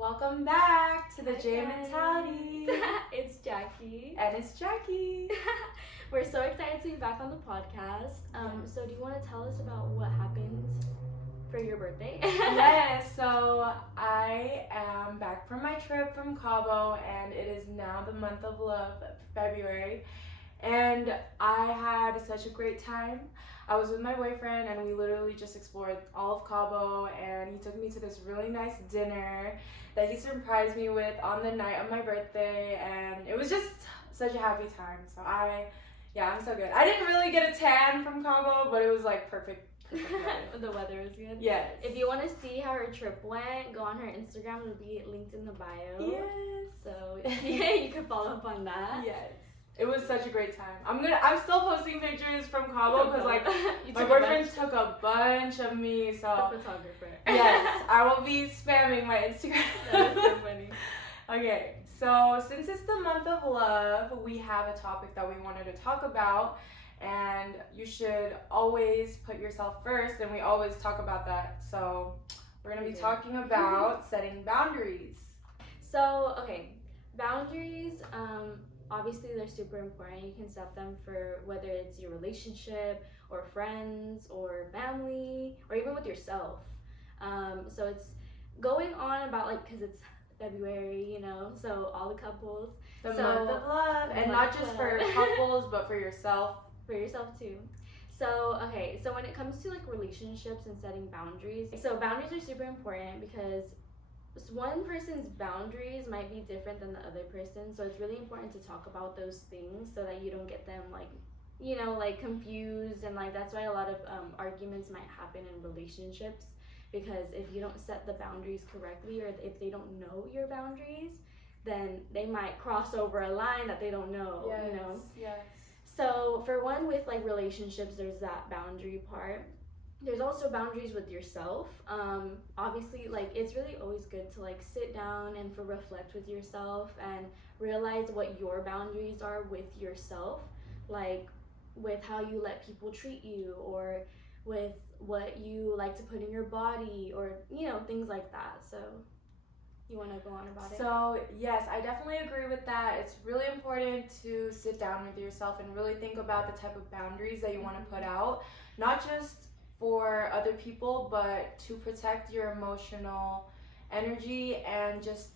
Welcome back to the Hi, J guys. Mentality. It's Jackie. And it's Jackie. We're so excited to be back on the podcast. So do you want to tell us about what happened for your birthday? Yes, so I am back from my trip from Cabo, and it is now the month of love, February. And I had such a great time. I was with my boyfriend, and we literally just explored all of Cabo, and he took me to this really nice dinner that he surprised me with on the night of my birthday, and it was just such a happy time. So I'm so good. I didn't really get a tan from Cabo, but it was like perfect weather. The weather was good. Yes. If you want to see how her trip went, go on her Instagram. It'll be linked in the bio. Yes. So yeah, you can follow up on that. Yes. It was such a great time. I'm still posting pictures from Cabo because like You my took boyfriend took a bunch of me, so the photographer. yes, I will be spamming my Instagram. That is so funny. Okay, so since it's the month of love, we have a topic that we wanted to talk about, and you should always put yourself first, and we always talk about that. So we're gonna be talking about setting boundaries. So, okay, boundaries, obviously they're super important. You can set them for whether it's your relationship or friends or family or even with yourself. So it's going on about like, because it's February, so all the couples. The So, month of love, and not just for couples, but for yourself. For yourself too. So, okay, so when it comes to like relationships and setting boundaries, so boundaries are super important because one person's boundaries might be different than the other person, so it's really important to talk about those things so that you don't get them like confused, and like that's why a lot of arguments might happen in relationships, because if you don't set the boundaries correctly, or if they don't know your boundaries, then they might cross over a line that they don't know. Yes. So for one, with like relationships, there's that boundary part. There's also boundaries with yourself. Obviously, like it's really always good to like sit down and reflect with yourself and realize what your boundaries are with yourself, like with how you let people treat you, or with what you like to put in your body, or things like that. So you want to go on about it? So yes, I definitely agree with that. It's really important to sit down with yourself and really think about the type of boundaries that you want to put out, not just for other people, but to protect your emotional energy and just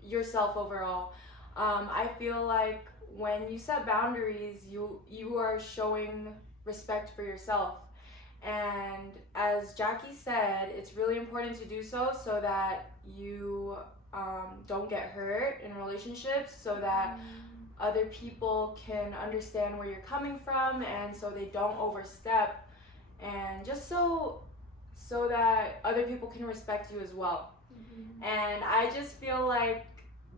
yourself overall. I feel like when you set boundaries, you are showing respect for yourself. And as Jackie said, it's really important to do so that you don't get hurt in relationships, so that other people can understand where you're coming from, and so they don't overstep, and just so that other people can respect you as well. And I just feel like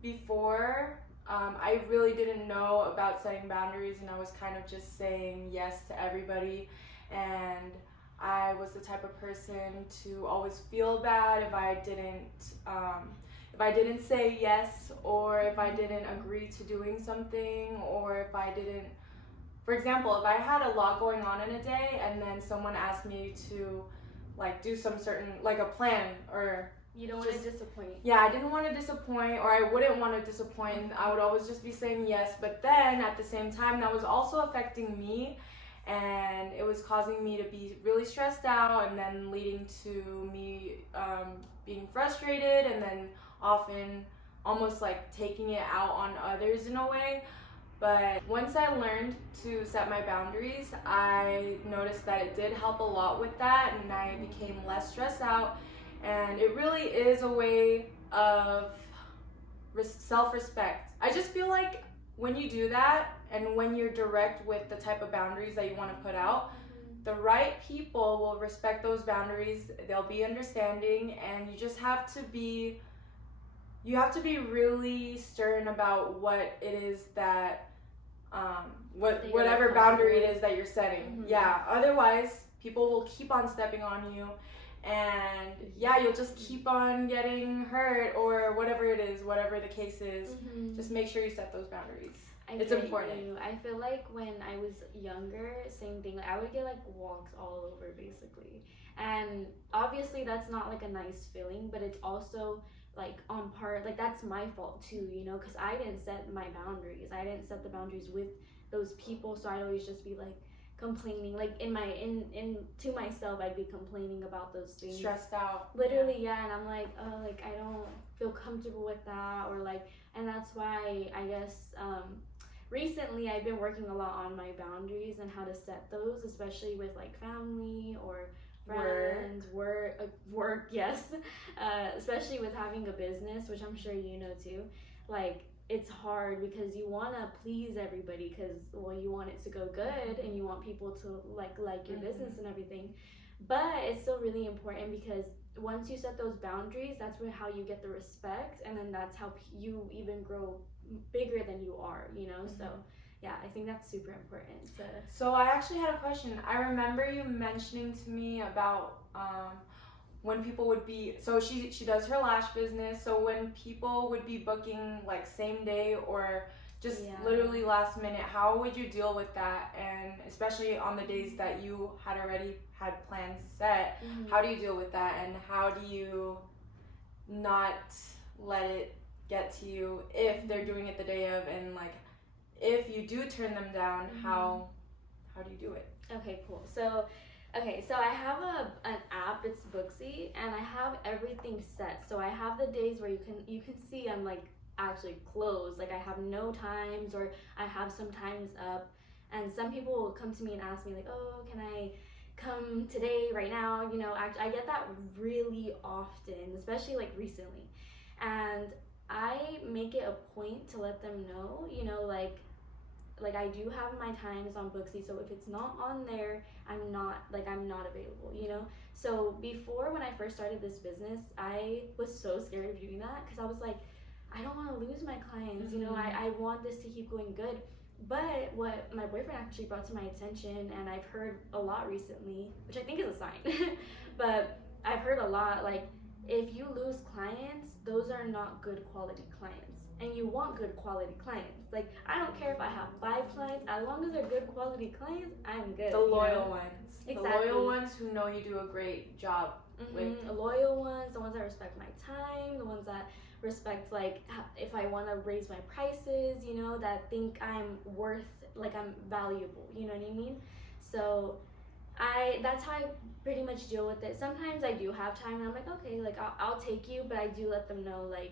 before, I really didn't know about setting boundaries, and I was kind of just saying yes to everybody, and I was the type of person to always feel bad if I didn't say yes, or if I didn't agree to doing something, or if I didn't, for example, if I had a lot going on in a day and then someone asked me to like do some certain, like a plan, or you don't want to disappoint. Yeah, I didn't want to disappoint, or I wouldn't want to disappoint. I would always just be saying yes, but then at the same time that was also affecting me, and it was causing me to be really stressed out, and then leading to me being frustrated, and then often almost like taking it out on others in a way. But once I learned to set my boundaries, I noticed that it did help a lot with that, and I became less stressed out. And it really is a way of self-respect. I just feel like when you do that, and when you're direct with the type of boundaries that you want to put out, the right people will respect those boundaries. They'll be understanding, and you just have to be really stern about what it is that whatever boundary it is that you're setting. Yeah, otherwise people will keep on stepping on you, and you'll just keep on getting hurt, or whatever it is, whatever the case is. Just make sure you set those boundaries. It's important. I feel like when I was younger, same thing. Like I would get like walks all over basically, and obviously that's not like a nice feeling, but it's also like on part, like that's my fault too, you know, because I didn't set my boundaries. I didn't set the boundaries with those people, so I'd always just be like complaining, like in to myself. I'd be complaining about those things, stressed out, literally. Yeah, and I'm like, oh, like I don't feel comfortable with that, or like, and that's why I guess recently I've been working a lot on my boundaries and how to set those, especially with like family or friends, work, yes. Especially with having a business, which I'm sure you know too. Like, it's hard because you want to please everybody because, well, you want it to go good and you want people to like your business and everything. But it's still really important because once you set those boundaries, that's where how you get the respect, and then that's how you even grow bigger than you are, you know. So yeah, I think that's super important. So I actually had a question. I remember you mentioning to me about when people would be, so she does her lash business, so when people would be booking like same day or just literally last minute, how would you deal with that? And especially on the days that you had already had plans set, how do you deal with that, and how do you not let it get to you if they're doing it the day of, and like if you do turn them down, how do you do it? Okay, cool. So I have an app, it's Booksy, and I have everything set. So I have the days where you can see I'm like actually closed, like I have no times, or I have some times up. And some people will come to me and ask me like, oh, can I come today, right now? You know, I get that really often, especially like recently. And I make it a point to let them know, you know, like I do have my times on Booksy, so if it's not on there, I'm not available, you know. So before, when I first started this business, I was so scared of doing that because I was like, I don't want to lose my clients, you know. I want this to keep going good. But what my boyfriend actually brought to my attention, and I've heard a lot recently, which I think is a sign, but I've heard a lot, like, if you lose clients, those are not good quality clients. And you want good quality clients. Like, I don't care if I have 5 clients, as long as they're good quality clients, I'm good. The loyal ones. Exactly. The loyal ones who know you do a great job with. The loyal ones, the ones that respect my time, the ones that respect, like, if I want to raise my prices, you know, that think I'm worth, like, I'm valuable, you know what I mean? So that's how I pretty much deal with it. Sometimes I do have time and I'm like, okay, like I'll take you, but I do let them know, like,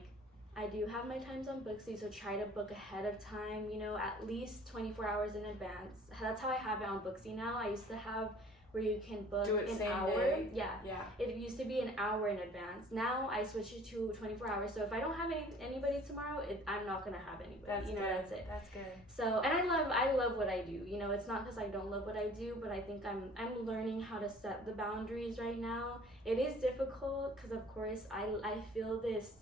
I do have my times on Booksy, so try to book ahead of time, you know, at least 24 hours in advance. That's how I have it on Booksy now. I used to have where you can book an hour. Day. Yeah. It used to be an hour in advance. Now I switched it to 24 hours. So if I don't have anybody tomorrow, I'm not gonna have anybody. That's good. That's it. That's good. So, and I love what I do. You know, it's not because I don't love what I do, but I think I'm learning how to set the boundaries right now. It is difficult because, of course, I feel this.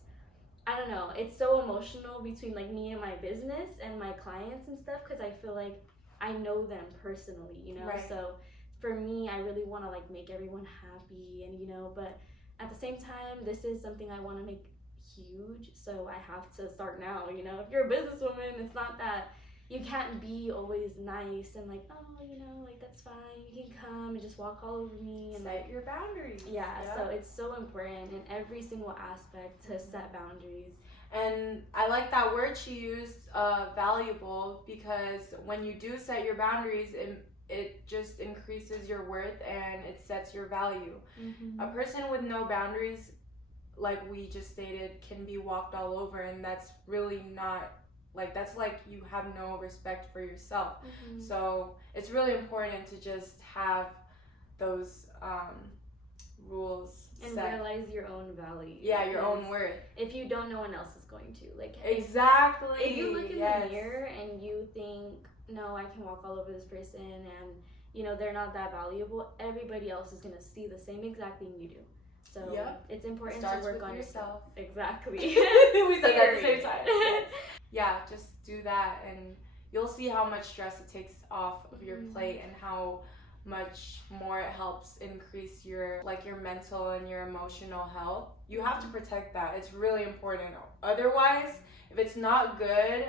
I don't know. It's so emotional between like me and my business and my clients and stuff because I feel like I know them personally, you know. Right. So for me, I really want to like make everyone happy, and you know, but at the same time, this is something I want to make huge, so I have to start now, you know. If you're a businesswoman, it's not that you can't be always nice and like, oh, you know, like that's fine, you can come and just walk all over me and set like your boundaries. Yeah, so it's so important in every single aspect to set boundaries. And I like that word she used, valuable, because when you do set your boundaries, it just increases your worth and it sets your value. A person with no boundaries, like we just stated, can be walked all over, and that's really not, like, that's like you have no respect for yourself. So it's really important to just have those rules and set. Realize your own value. Yeah, your own worth. If you don't, no one else is going to. Like, exactly. If you look in the mirror and you think, no, I can walk all over this person and, you know, they're not that valuable, everybody else is going to see the same exact thing you do. So it's important to work on yourself. Exactly. We said that at the same time. Yeah, just do that and you'll see how much stress it takes off of your plate and how much more it helps increase your mental and your emotional health. You have to protect that. It's really important. Otherwise, if it's not good,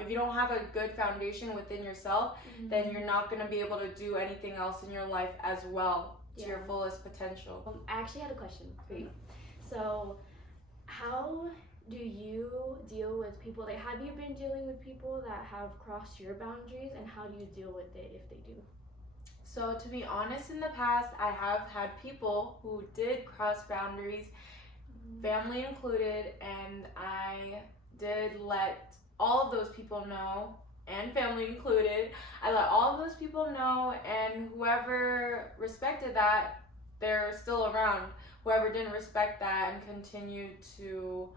if you don't have a good foundation within yourself, then you're not going to be able to do anything else in your life as well to your fullest potential. I actually had a question for you. So how do you deal with people, like have you been dealing with people that have crossed your boundaries, and how do you deal with it if they do? So to be honest, in the past, I have had people who did cross boundaries, family included, and I did let all of those people know, and family included. I let all of those people know, and whoever respected that, they're still around. Whoever didn't respect that and continued to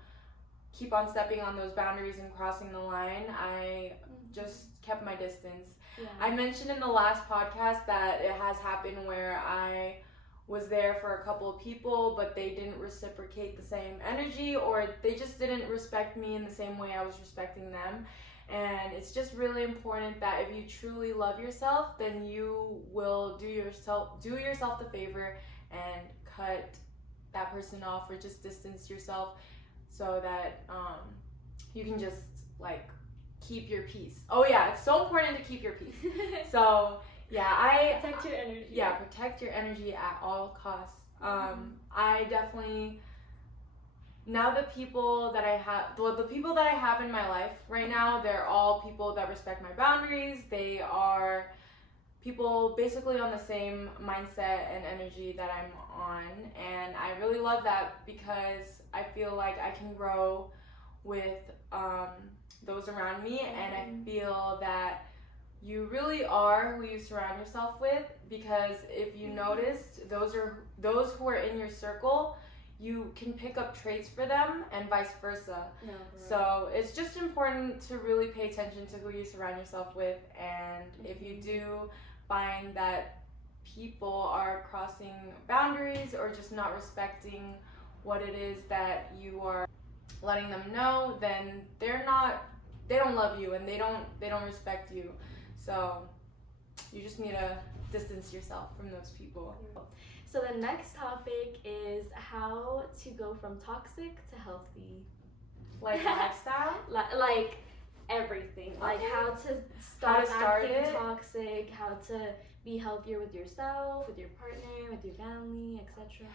keep on stepping on those boundaries and crossing the line, I just kept my distance. Yeah. I mentioned in the last podcast that it has happened where I was there for a couple of people, but they didn't reciprocate the same energy, or they just didn't respect me in the same way I was respecting them. And it's just really important that if you truly love yourself, then you will do yourself the favor and cut that person off, or just distance yourself, so that you can just like keep your peace. Oh yeah, it's so important to keep your peace. So yeah, protect your energy. Yeah, protect your energy at all costs. I definitely, now the people that I have in my life right now, they're all people that respect my boundaries. They are people basically on the same mindset and energy that I'm on, and I really love that because I feel like I can grow with those around me, and I feel that you really are who you surround yourself with, because if you noticed, those who are in your circle, you can pick up traits for them and vice versa. No, so it's just important to really pay attention to who you surround yourself with, and if you do find that people are crossing boundaries or just not respecting what it is that you are letting them know, then they don't love you, and they don't respect you. So you just need to distance yourself from those people. So the next topic is how to go from toxic to healthy. Like lifestyle? Like everything. Okay. Like how to stop acting toxic, how to be healthier with yourself, with your partner, with your family, etc.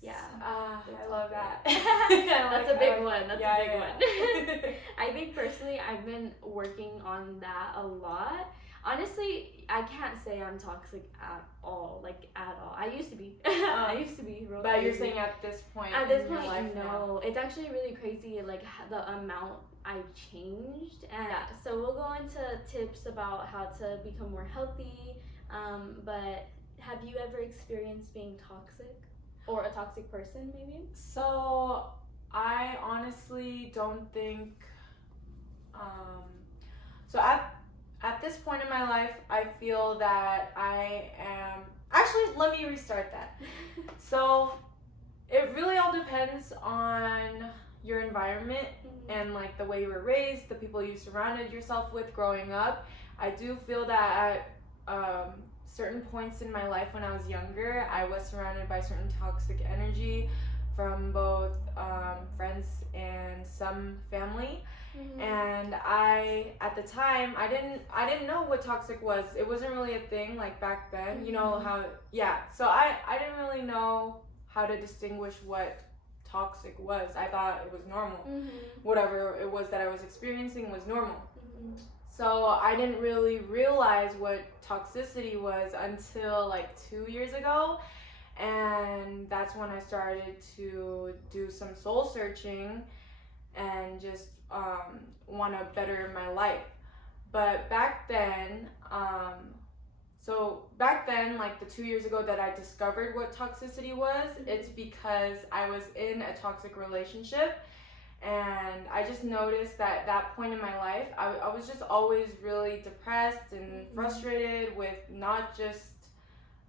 Yeah. I love that. That's a big one. That's a big one. I think personally I've been working on that a lot. Honestly, I can't say I'm toxic at all. Like at all. I used to be. I used to be real. But crazy. You're saying at this point at this in point, your life no. now. It's actually really crazy, like the amount I've changed. And so we'll go into tips about how to become more healthy. But have you ever experienced being toxic? Or a toxic person, maybe? So, I honestly don't think, so at this point in my life, I feel that I am, actually, let me restart that. So, it really all depends on your environment and like the way you were raised, the people you surrounded yourself with growing up. I do feel that at certain points in my life when I was younger, I was surrounded by certain toxic energy from both friends and some family. And at the time, I didn't know what toxic was. It wasn't really a thing like back then. You know how, so I didn't really know how to distinguish what toxic was. I thought it was normal. Whatever it was that I was experiencing was normal. So I didn't really realize what toxicity was until like 2 years ago, and that's when I started to do some soul searching and just want to better my life. But back then, like the 2 years ago that I discovered what toxicity was, it's because I was in a toxic relationship. And I just noticed that at that point in my life, I was just always really depressed and frustrated with not just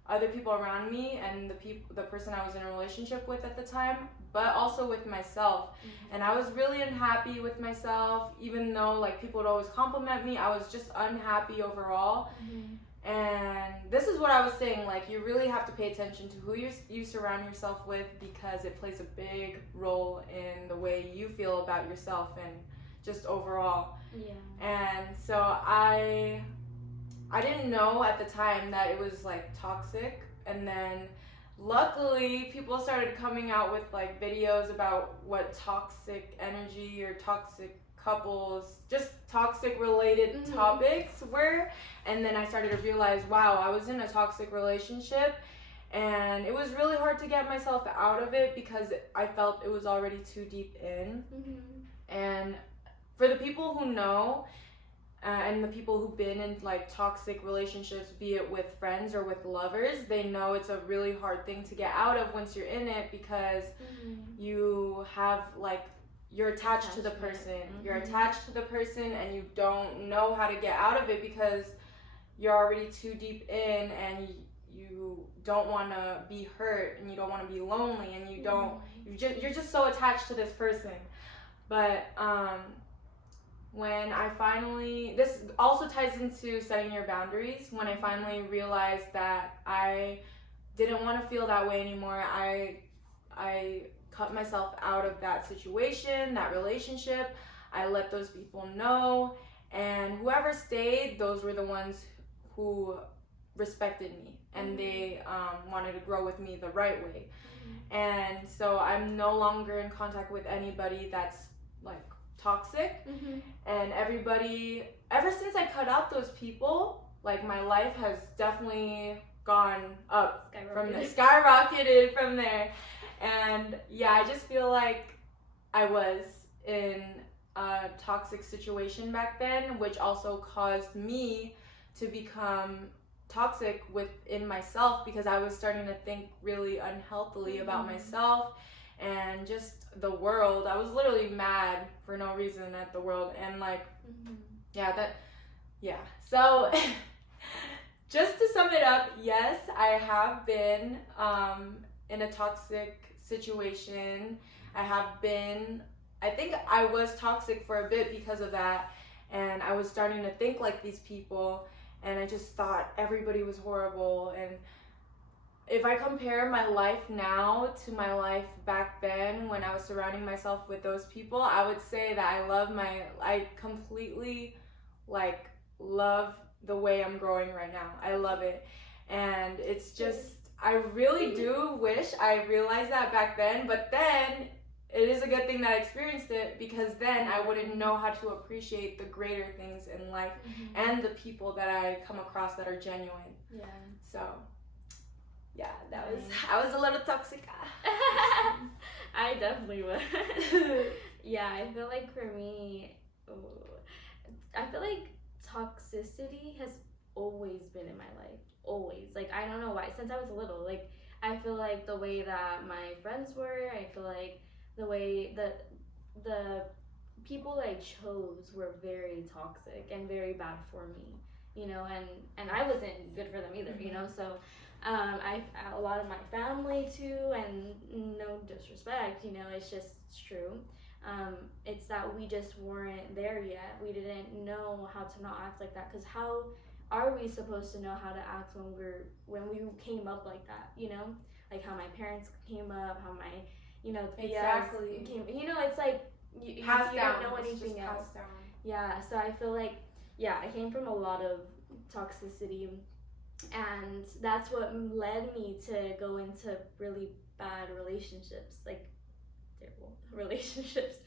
other people around me and the person I was in a relationship with at the time, but also with myself. And I was really unhappy with myself, even though like people would always compliment me. I was just unhappy overall. And this is what I was saying, like you really have to pay attention to who you surround yourself with, because it plays a big role in the way you feel about yourself and just overall. And so I didn't know at the time that it was like toxic, and then luckily people started coming out with like videos about what toxic energy or toxic couples, just toxic related topics were, and then I started to realize, wow, I was in a toxic relationship and it was really hard to get myself out of it because I felt it was already too deep in. And for the people who know, and the people who've been in like toxic relationships, be it with friends or with lovers, they know it's a really hard thing to get out of once you're in it, because you have like, you're attached to the person. You're attached to the person and you don't know how to get out of it because you're already too deep in, and you don't want to be hurt, and you don't want to be lonely, and you're just so attached to this person. But when I finally, this also ties into setting your boundaries. When I finally realized that I didn't want to feel that way anymore, I cut myself out of that situation, that relationship. I let those people know, and whoever stayed, those were the ones who respected me, and they wanted to grow with me the right way. And so I'm no longer in contact with anybody that's like toxic. And everybody, ever since I cut out those people, like my life has definitely gone up, skyrocketed from there. And yeah, I just feel like I was in a toxic situation back then, which also caused me to become toxic within myself, because I was starting to think really unhealthily about myself and just the world. I was literally mad for no reason at the world, and like so just to sum it up, yes, I have been in a toxic situation. I think I was toxic for a bit because of that, and I was starting to think like these people, and I just thought everybody was horrible. And if I compare my life now to my life back then when I was surrounding myself with those people, I would say that I completely like love the way I'm growing right now. I love it. And it's just, I really do wish I realized that back then, but then it is a good thing that I experienced it, because then I wouldn't know how to appreciate the greater things in life and the people that I come across that are genuine. Yeah. So yeah, I was a little toxic. I definitely was. Yeah, I feel like for me, I feel like toxicity has always been in my life. Always. Like, I don't know why. Since I was little, like, I feel like the way that my friends were, I feel like the way that the people I chose were very toxic and very bad for me, you know, and I wasn't good for them either, you know. So a lot of my family too, and no disrespect, you know, it's just true. It's that we just weren't there yet. We didn't know how to not act like that, because how are we supposed to know how to act when we came up like that, you know? Like how my parents came up, how my, you know, exactly came, you know, it's like you don't know anything else. Yeah, so I feel like, yeah, I came from a lot of toxicity, and that's what led me to go into really bad relationships, like terrible relationships.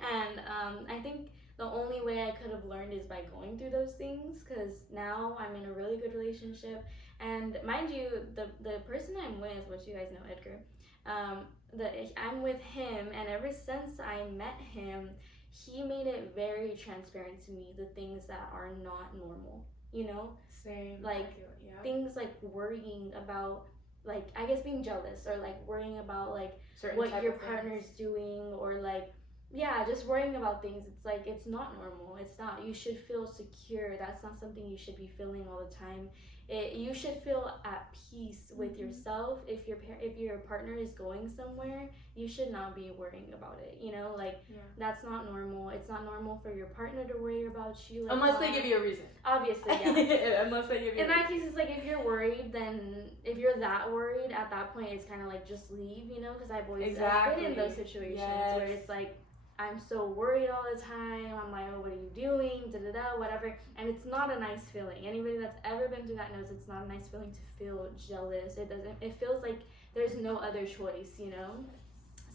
And I think the only way I could have learned is by going through those things, because now I'm in a really good relationship. And mind you, the person I'm with, which you guys know, Edgar, I'm with him, and ever since I met him, he made it very transparent to me the things that are not normal, you know? Same. Like, things like worrying about, like, I guess being jealous, or like worrying about like certain what your partner's doing, or like, yeah, just worrying about things. It's like, it's not normal. It's not. You should feel secure. That's not something you should be feeling all the time. You should feel at peace with yourself. If your partner is going somewhere, you should not be worrying about it. You know, like, that's not normal. It's not normal for your partner to worry about you. Like, unless they give you a reason. Obviously, yeah. Unless they give you. In that case, it's like, if you're worried, then if you're that worried at that point, it's kind of like, just leave. You know, because I've been in those situations where it's like, I'm so worried all the time. I'm like, oh, what are you doing? Whatever. And it's not a nice feeling. Anybody that's ever been through that knows it's not a nice feeling to feel jealous. It feels like there's no other choice, you know?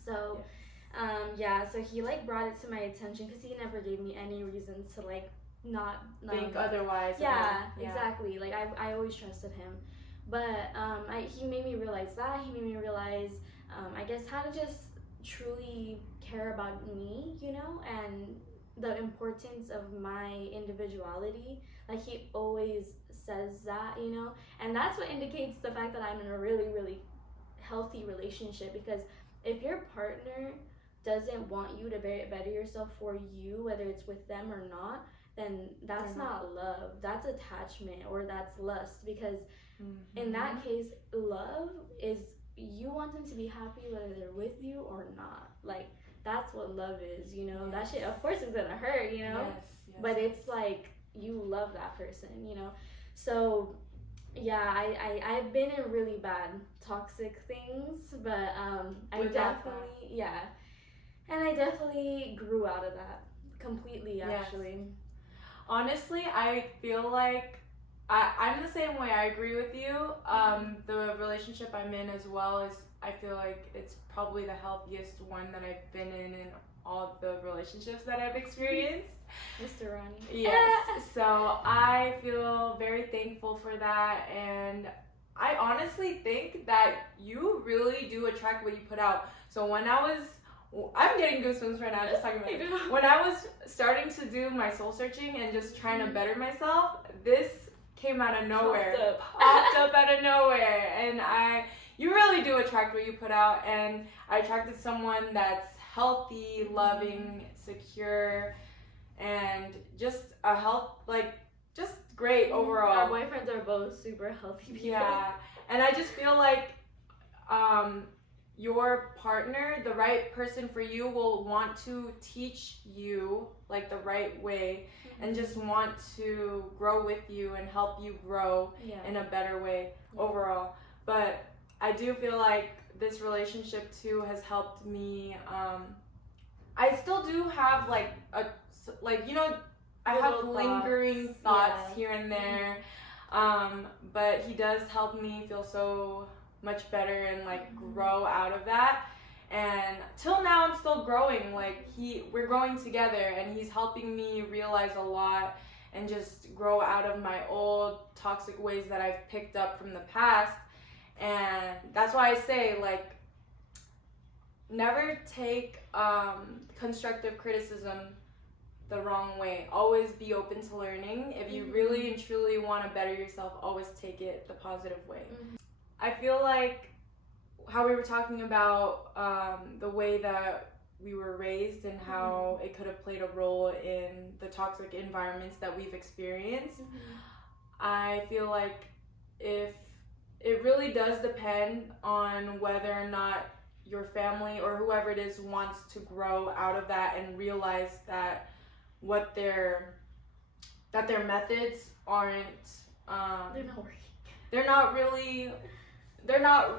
So, so he like brought it to my attention because he never gave me any reasons to like not think otherwise. Yeah, exactly. Like I always trusted him, but he made me realize that. He made me realize, I guess, how to just truly care about me, you know, and the importance of my individuality. Like he always says that, you know, and that's what indicates the fact that I'm in a really, really healthy relationship. Because if your partner doesn't want you to better yourself for you, whether it's with them or not, then that's not love. That's attachment, or that's lust. Because in that case, love is you want them to be happy whether they're with you or not. Like that's what love is, you know. That shit, of course, is gonna hurt, you know. But it's like you love that person, you know. So yeah, I've been in really bad toxic things, but I definitely and I definitely grew out of that completely, actually. Honestly, I feel like I'm the same way. I agree with you. The relationship I'm in as well is, I feel like it's probably the healthiest one that I've been in all the relationships that I've experienced. Mr. Ronnie. Yes. So I feel very thankful for that, and I honestly think that you really do attract what you put out. So I'm getting goosebumps right now just talking about it. When I was starting to do my soul searching and just trying to better myself, this came out of nowhere. Popped up out of nowhere. And you really do attract what you put out. And I attracted someone that's healthy, loving, secure, and just just great overall. Our boyfriends are both super healthy people. Yeah. And I just feel like your partner, the right person for you, will want to teach you like the right way, and just want to grow with you and help you grow in a better way overall. But I do feel like this relationship too has helped me. I still do have I have lingering thoughts here and there, but he does help me feel so much better and grow out of that. And till now I'm still growing. We're growing together, and he's helping me realize a lot and just grow out of my old toxic ways that I've picked up from the past. And that's why I say never take constructive criticism the wrong way. Always be open to learning. If you really and truly want to better yourself, always take it the positive way. I feel like how we were talking about the way that we were raised and how it could have played a role in the toxic environments that we've experienced. I feel like if it really does depend on whether or not your family or whoever it is wants to grow out of that and realize that their methods aren't they're not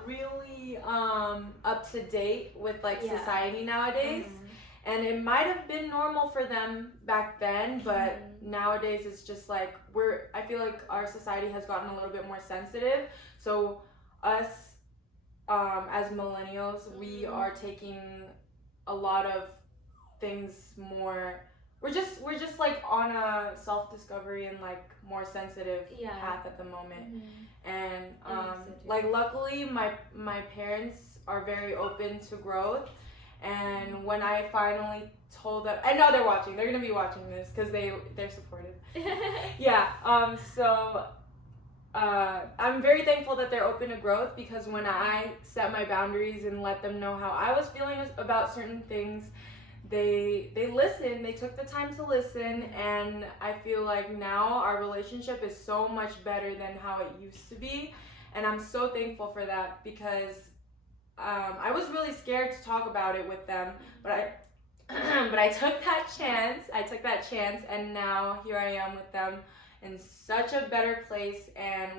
really up to date with society nowadays. And it might have been normal for them back then, but nowadays it's just I feel like our society has gotten a little bit more sensitive. So us as millennials, we are taking a lot of things more. We're just on a self-discovery and more sensitive path at the moment. And luckily my parents are very open to growth. And when I finally told them, I know they're watching, they're gonna be watching this because they're supportive. I'm very thankful that they're open to growth, because when I set my boundaries and let them know how I was feeling about certain things, they listened. They took the time to listen, and I feel like now our relationship is so much better than how it used to be, and I'm so thankful for that, because I was really scared to talk about it with them, but I took that chance, and now here I am with them in such a better place, and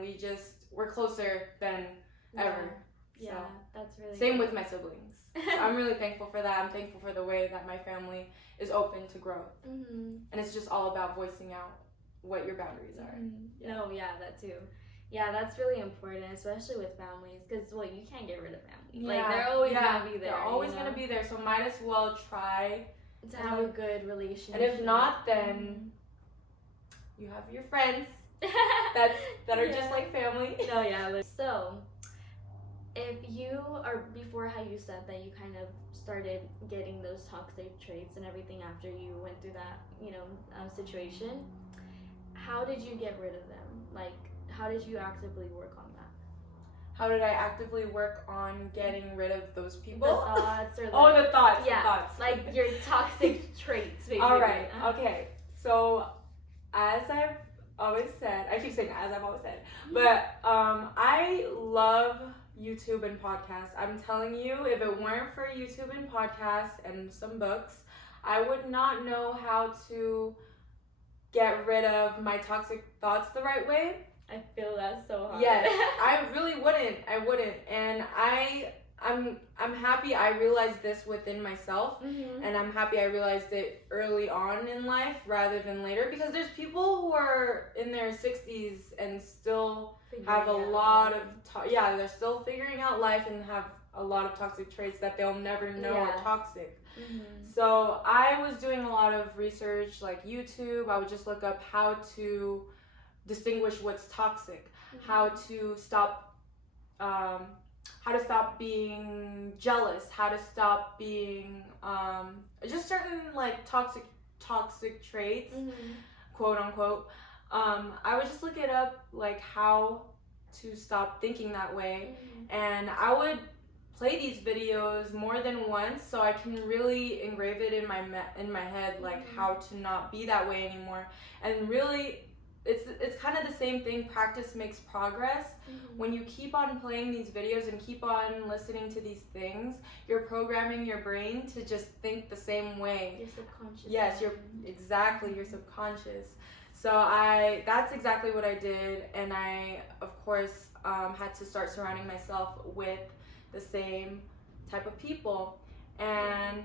we're closer than ever. Yeah, so, that's really same with my siblings. So I'm really thankful for that. I'm thankful for the way that my family is open to growth. And it's just all about voicing out what your boundaries are. No, that too. Yeah, that's really important, especially with families, because well, you can't get rid of family. Yeah. Like they're always gonna be there. They're always gonna be there, so might as well try to have a good relationship. And if not, then you have your friends that are just like family. No, yeah. So, if you are before how you said that you kind of started getting those toxic traits and everything after you went through that, situation, how did you get rid of them? Like, how did you actively work on that? How did I actively work on getting rid of those people? The thoughts or the thoughts. Yeah, the thoughts. like your toxic traits, basically. All right. Okay. So, as I've always said, I keep saying as I've always said, but I love YouTube and podcasts. I'm telling you, if it weren't for YouTube and podcasts and some books, I would not know how to get rid of my toxic thoughts the right way. I feel that so hard. Yes, I really wouldn't. I wouldn't. And I'm happy I realized this within myself, and I'm happy I realized it early on in life rather than later, because there's people who are in their 60s and still have a lot of they're still figuring out life and have a lot of toxic traits that they'll never know are toxic. So I was doing a lot of research, like YouTube. I would just look up how to distinguish what's toxic, how to stop being jealous, how to stop being just certain like toxic traits, quote unquote. I would just look it up, like how to stop thinking that way, and I would play these videos more than once so I can really engrave it in my head, like how to not be that way anymore. And really, it's kind of the same thing. Practice makes progress. When you keep on playing these videos and keep on listening to these things, you're programming your brain to just think the same way. Your subconscious. Yes, your subconscious. So that's exactly what I did, and I of course had to start surrounding myself with the same type of people. And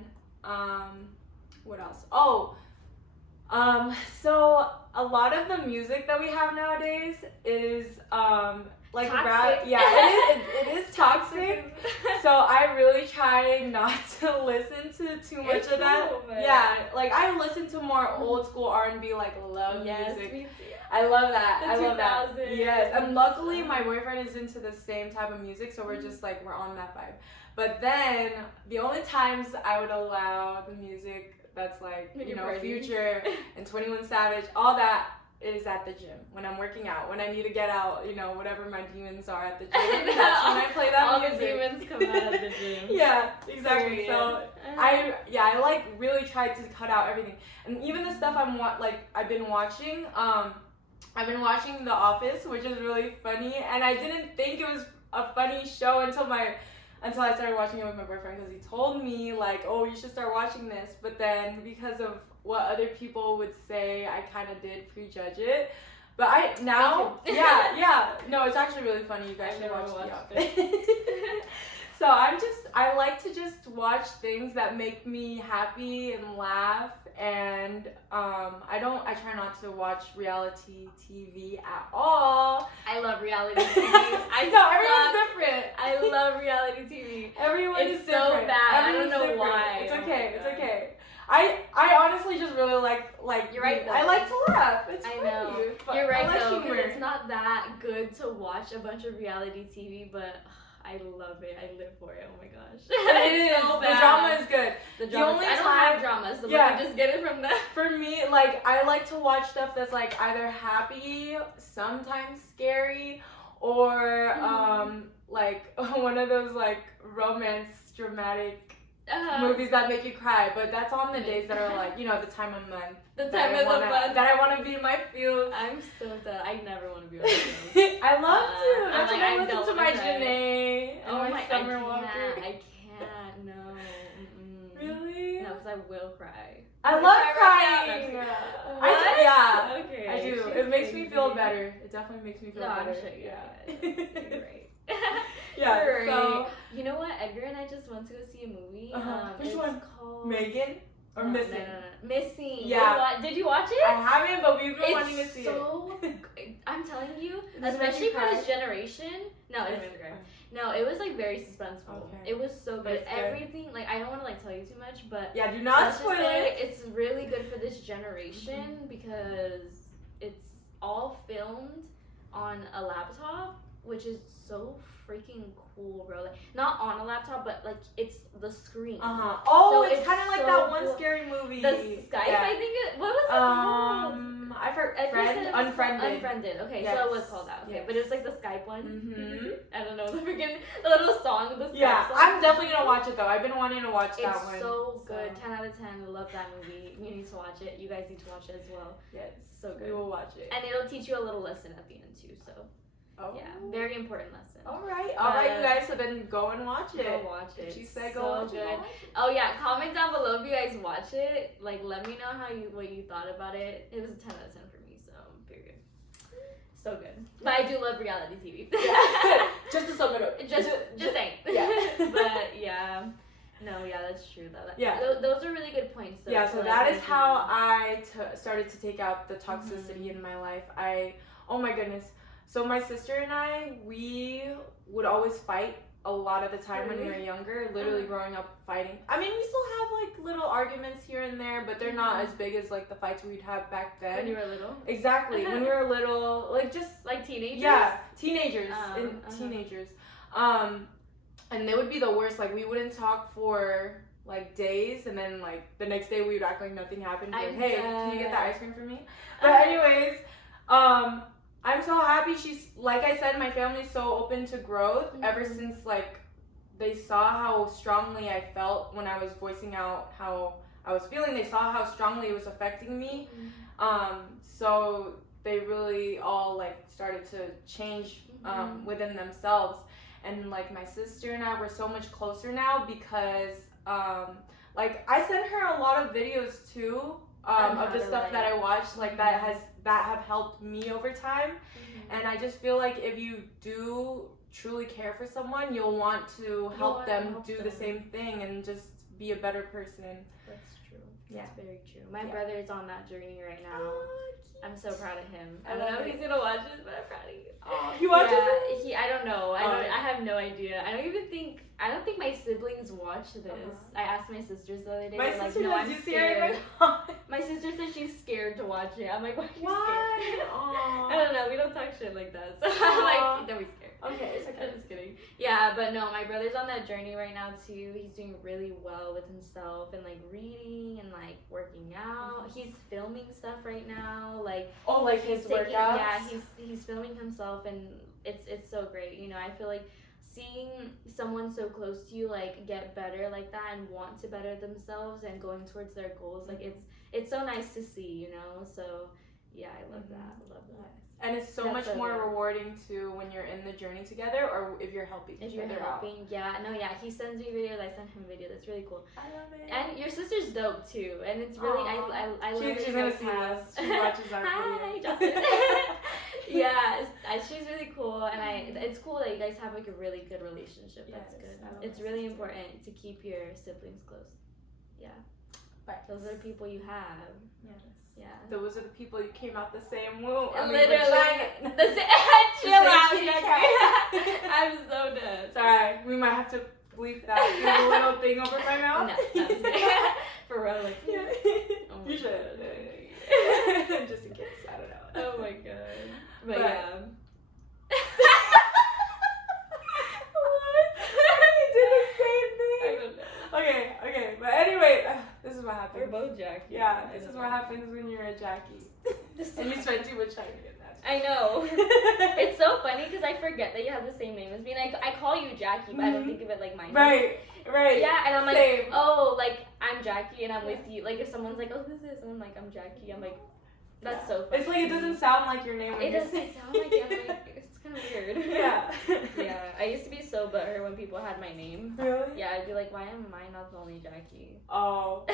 what else? So a lot of the music that we have nowadays is like toxic. rap. Yeah, it is toxic. So I really try not to listen to too much of that. Yeah, like I listen to more old school R&B, like love music. Me too. I love that. The I love that. 2000s. Yes, and luckily my boyfriend is into the same type of music, so we're just like we're on that vibe. But then the only times I would allow the music that's like, Future and 21 Savage, all that is at the gym when I'm working out, when I need to get out, whatever my demons are at the gym. That's when I play that all music. The demons come out of the gym. Yeah, exactly. Period. So I like really tried to cut out everything, and even the stuff I've been watching. I've been watching The Office, which is really funny, and I didn't think it was a funny show until I started watching it with my boyfriend, because he told me like, oh, you should start watching this. But then because of what other people would say, I kind of did prejudge it. But no, it's actually really funny. You guys should watch The Office. So I like to just watch things that make me happy and laugh, and I try not to watch reality TV at all. I love reality TV. Everyone's different. I love reality TV. Everyone is so different. bad. Everyone's I don't know different. why. It's okay. It's okay. I honestly just really like. You're right, though. I like to laugh. It's I funny. know. But You're right, I like though, humor. because it's not that good to watch a bunch of reality TV, but I love it. I live for it. Oh my gosh. It is. So The bad. drama is good. The only I don't time- have drama, so Yeah. let me just get it from them. For me, like, I like to watch stuff that's like either happy, sometimes scary, or like one of those like romance dramatic movies that make you cry. But that's on the days that are like, the time of month. The time of the month. That I want to be in my feels. I'm so done. I never want to be on the I love to. That's I'm when I like, I listen don't to my wanna cry. Janae and Oh my my, Summer I Walker. can't, no. Really? No, because I will cry. I Will love cry crying. right now? Yeah. Okay. I do. she's It makes me feel crazy. better. It definitely makes me feel No, better. I'm sure you're right. Yeah. You're So right. You know what? Edgar and I just went to go see a movie. Which it's one? called Megan or No, Missing? No. Missing. Yeah. Did you watch it? I haven't, but we've been It's wanting to see so it. I'm telling you, Does it make especially you for cry? this generation. No, it didn't make me cry. No, it was like very suspenseful. Okay. It was so good. That's good. Everything, like, I don't want to like tell you too much, but Yeah, do not let's just spoil say it. it's really good for this generation because it's all filmed on a laptop, which is so freaking cool, bro. Like, not on a laptop, but like it's the screen. Oh, So it's it's kind of like so that one cool. scary movie. The Skype, Yeah. I think it. What was it called? I've heard I think it was Unfriended. Unfriended. Okay, Yes. so it was called that. Okay, Yes. but it's like the Skype one. Mm-hmm. I don't know the freaking the little song, the Skype Yeah, song. I'm definitely gonna watch it though. I've been wanting to watch that It's one. so good. 10 out of 10. I love that movie. You need to watch it. You guys need to watch it as well. Yes, So good. we will watch it. And it'll teach you a little lesson at the end too. So Oh. yeah, very important lesson. All right, you guys. So then go and watch it. Go watch it. She said So go watch good. it. Oh yeah, comment down below if you guys watch it. Like, let me know what you thought about it. It was a 10 out of 10 for me. So period. So good. But I do love reality TV. Just to sum it up. Just saying. Yeah. But yeah. No, yeah, that's true though. Yeah. Those are really good points. Though, Yeah, so like, that is making- how I started to take out the toxicity in my life. Oh my goodness. So my sister and I, we would always fight a lot of the time when we were younger, literally growing up fighting. I mean, we still have like little arguments here and there, but they're not as big as like the fights we'd have back then. When you were little? Exactly. When we were little, like just Like teenagers? yeah, teenagers. Teenagers. And they would be the worst. Like we wouldn't talk for like days, and then like the next day we would act like nothing happened. Like, hey, can you get that ice cream for me? But anyways, I'm so happy she's, like I said, my family's so open to growth ever since like they saw how strongly I felt when I was voicing out how I was feeling. They saw how strongly it was affecting me. So they really all like started to change within themselves. And like my sister and I were so much closer now because like I sent her a lot of videos too of the stuff that I watched, like that have helped me over time. And I just feel like if you do truly care for someone, you'll want to help them do the same thing and just be a better person. That's true. Yeah. That's very true. My brother is on that journey right now. I'm so proud of him. I I don't know love if it. he's gonna watch this, but I'm proud of you. He watches it? I don't know. I have no idea. I don't think my siblings watch this. I asked my sisters the other day. My they're sister like, no, does. I'm You see her in scared. my My sister said she's scared to watch it. I'm like, why are you Why? scared? Aw. I don't know. We don't talk shit like that. So I'm like, don't be scared. Okay, it's okay. I'm just kidding. Yeah, but no, my brother's on that journey right now too. He's doing really well with himself and like reading and like working out. He's filming stuff right now. Like His taking- workouts? Yeah, he's filming himself and it's so great. You know, I feel like seeing someone so close to you like get better like that and want to better themselves and going towards their goals, like it's so nice to see, you know. So yeah, I love that. I love that. And it's so That's much so more good. rewarding too when you're in the journey together, or if you're helping If each you're other out. helping, he sends me videos. I send him videos. That's really cool. I love it. And your sister's dope too, and it's really I love that She's you gonna guys see have- this. She watches our Hi, videos. Justin. Yeah, she's really cool, and it's cool that you guys have like a really good relationship. That's Yes, good. I love It's my really sister. important to keep your siblings close. Yeah, But those are the people you have. yes. Yeah. Those are the people you came out the same womb. Literally, vagina. chill out, kitty Jackie. I'm so dead. It's alright. We might have to bleep that little thing over my mouth. No, I'm just kidding. For real, like. Yeah. Oh my You should. God. Just in case. I don't know. Oh my god. But But- yeah. What? You did the same I thing. don't know. Okay. But anyway, this is what happens. We're both Jackie. Yeah, this is what happens when you're a Jackie. And you spend too much time in that. I know. It's so funny because I forget that you have the same name as me. And I call you Jackie, but I don't think of it like my name. Right. Yeah, and I'm like, Same. oh, like, I'm Jackie and I'm with you. Like, if someone's like, oh, who's this? And I'm like, I'm Jackie. I'm like, that's so funny. It's like it doesn't sound like your name. When It you're doesn't saying sound like it. I'm like, it's kind of weird. Yeah. Yeah, I used to be so butthurt when people had my name. Really? Yeah, I'd be like, why am I not the only Jackie? Oh.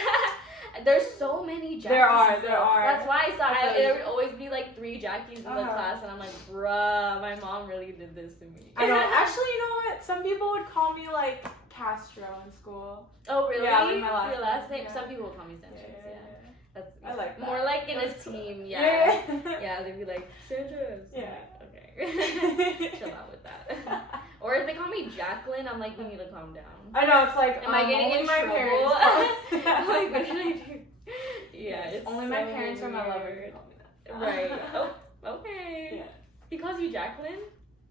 There's so many Jackies. There are. That's why I thought I feel there you. would always be like 3 Jackies in the Uh-huh. class, and I'm like, bruh, my mom really did this to me. I know. Actually, you know what? Some people would call me like Castro in school. Oh, really? Yeah, like my last Your last name, name? yeah. Some people call me Sanchez, yeah. That's I like that. more like in a That's cool. team, yeah. Yeah. Yeah, Yeah, they'd be like, Sanchez. Yeah. Okay. Chill out with that. Or if they call me Jacqueline, I'm like, you need to calm down. I know, it's like, am I getting only in my trouble? parents I'm like, what did I do? Yeah, it's only so my parents or my lover weird. can call me that. Right. Oh, okay. Yeah. He calls you Jacqueline?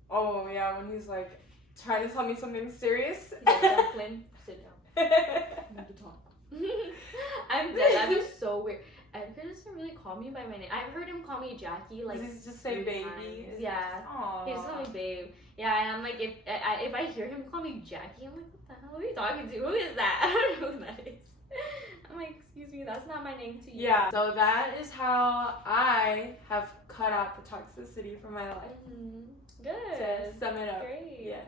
Oh, yeah, when he's like trying to tell me something serious. He's like, Jacqueline, sit down. I need to talk. I'm dead. That is so weird. Edgar doesn't really call me by my name. I've heard him call me Jackie like. Does he just say 3 baby? times. Yeah. Aww. He just calls me babe. Yeah, and I'm like, if I hear him call me Jackie, I'm like, what the hell are you talking to? Who is that? I don't know who that is. I'm like, excuse me, that's not my name to you. Yeah. So that is how I have cut out the toxicity from my life. Mm-hmm. To Good. sum it up. Great. Yes.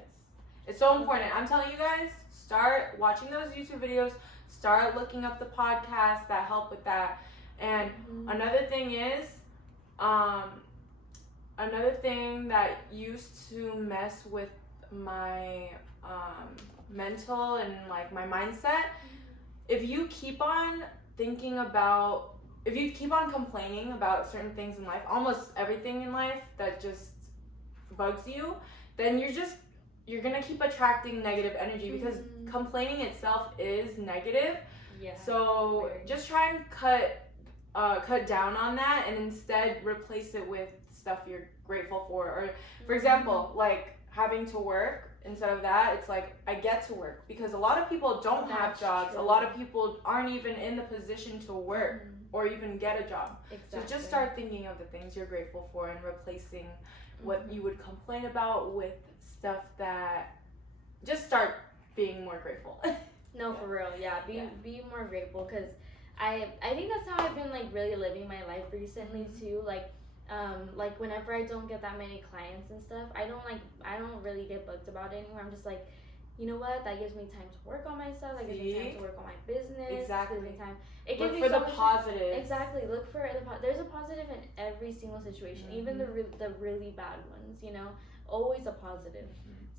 It's so important. I'm telling you guys, start watching those YouTube videos. Start looking up the podcasts that help with that. And another thing is, another thing that used to mess with my mental and like my mindset, if you keep on thinking about, if you keep on complaining about certain things in life, almost everything in life that just bugs you, then you're gonna keep attracting negative energy because complaining itself is negative. Yeah. So just try and cut down on that and instead replace it with stuff you're grateful for. Or for example, like having to work, instead of that, it's like I get to work, because a lot of people don't have jobs. A lot of people aren't even in the position to work or even get a job. Exactly. So just start thinking of the things you're grateful for and replacing what you would complain about with stuff that, just start being more grateful. No, for real, yeah. Be more grateful, because I think that's how I've been like really living my life recently too. Like whenever I don't get that many clients and stuff, I don't really get bugged about it anymore. I'm just like, you know what? That gives me time to work on myself. That gives me time to work on my business. Exactly. Gives me time. It Look gives for me so the much positive. Exactly. Look for there's a positive in every single situation, even the really bad ones. You know, always a positive.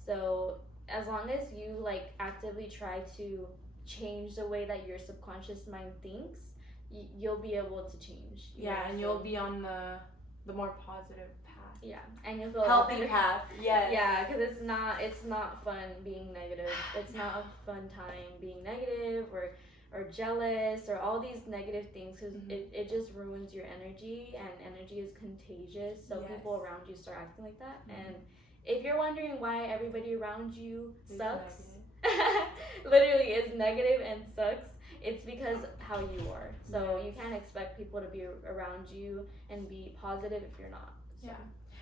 So as long as you like actively try to change the way that your subconscious mind thinks, you'll be able to change. Yeah, and you'll be on the more positive path. Yeah, and you'll feel healthy path. Yes. Yeah, because it's not fun being negative. It's not a fun time being negative or jealous or all these negative things, because it just ruins your energy, and energy is contagious. So people around you start acting like that, and if you're wondering why everybody around you sucks, literally is negative and sucks, it's because how you are. So you can't expect people to be around you and be positive if you're not. So. Yeah.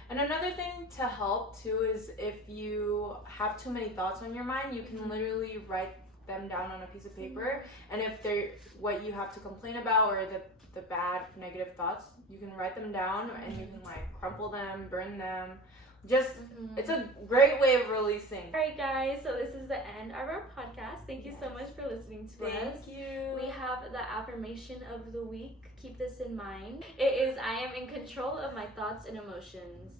And another thing to help too is if you have too many thoughts on your mind, you can literally write them down on a piece of paper. And if they're what you have to complain about, or the bad negative thoughts, you can write them down and you can like crumple them, burn them. Just it's a great way of releasing. All right, guys, so this is the end of our podcast. Thank you so much for listening to us. Thank you. We have the affirmation of the week. Keep this in mind. It is, I am in control of my thoughts and emotions.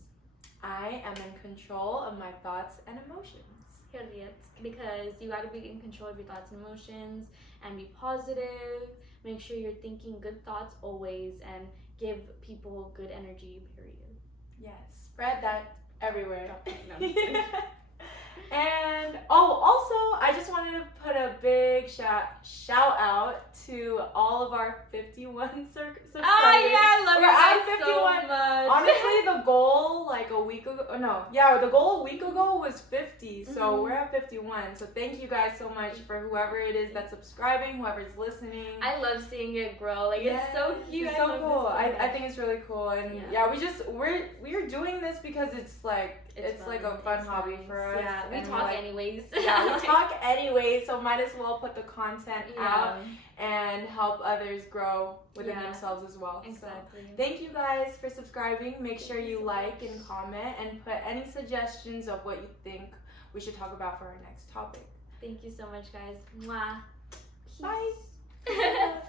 I am in control of my thoughts and emotions. Because you got to be in control of your thoughts and emotions and be positive. Make sure you're thinking good thoughts always, and give people good energy, period. Yes, spread that everywhere. No. And also I just wanted to put a big shout out to all of our 51 subscribers. Oh yeah, I love We're at 51. So much. Honestly, the goal like a week ago, the goal a week ago was 50. So we're at 51. So thank you guys so much for whoever it is that's subscribing, whoever's listening. I love seeing it grow. Like it's so cute. It's so cool. I think it's really cool. And we're doing this because it's like it's like a fun hobby for us. Yeah, we talk anyways. Yeah, we talk anyway, so might as well put the content out and help others grow within themselves as well. Exactly. So, thank you guys for subscribing. Make sure you like and comment and put any suggestions of what you think we should talk about for our next topic. Thank you so much, guys. Mwah. Bye.